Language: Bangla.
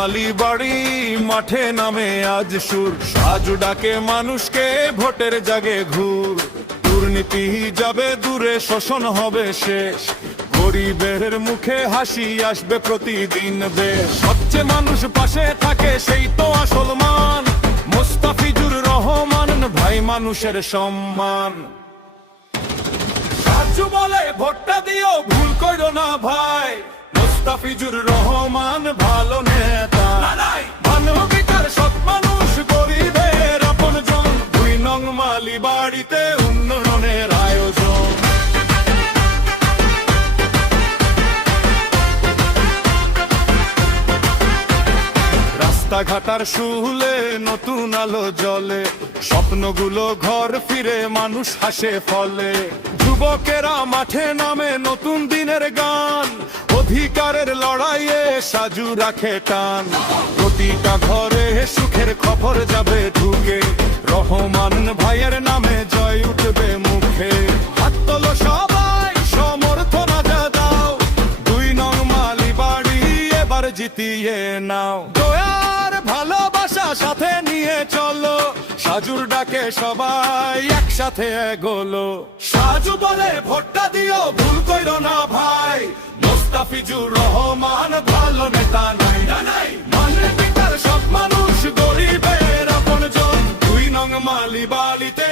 মালি বাড়ি মাঠে নামে আজ সুর, সাজু ডাকে মানুষকে ভোটের জাগে ঘুর। দুর্নীতি যাবে দূরে, শোষণ হবে শেষ, গরিবের মুখে হাসি আসবে প্রতিদিন বেশ। সবচেয়ে মানুষ পাশে থাকে সেই তো আসল মান, মুস্তাফিজুর রহমান ভাই মানুষের সম্মান। সাজু বলে ভোটটা দিও ভুল করো না ভাই, মুস্তাফিজুর রহমান ভালো নেতা, মানবিকার সব মানুষ গরিবের আপনজন। 2 নং মালি বাড়িতে উন্নয়নের আয়োজন। রাস্তাঘাটার শুলে নতুন আলো জ্বলে, স্বপ্নগুলো ঘর ফিরে মানুষ হাসে ফলে। যুবকেরা মাঠে নামে নতুন দিনের গান, অধিকারের লড়াইয়ে সাজু রাখে টান। প্রতিটা ঘরে সুখের খবর যাবে ঢুকে, রহমান ভাইয়ের নামে জয় উঠবে মুখে। হাত তোলো সবাই, সমর্থন আজা দাও, 2 নং মালি বাড়ি এবার জিতিয়ে নাও। দয়ার ভালোবাসা সাথে নিয়ে চলো, সাজুর ডাকে সবাই একসাথে এগোলো। সাজু বলে ভোটটা দিও ভুল কইরো না ভাই, মুস্তাফিজুর রহমান ভালো নেতা নাই। মানবিকার সব মানুষ গরিবের আপনজন, 2 নং মালি বাড়িতে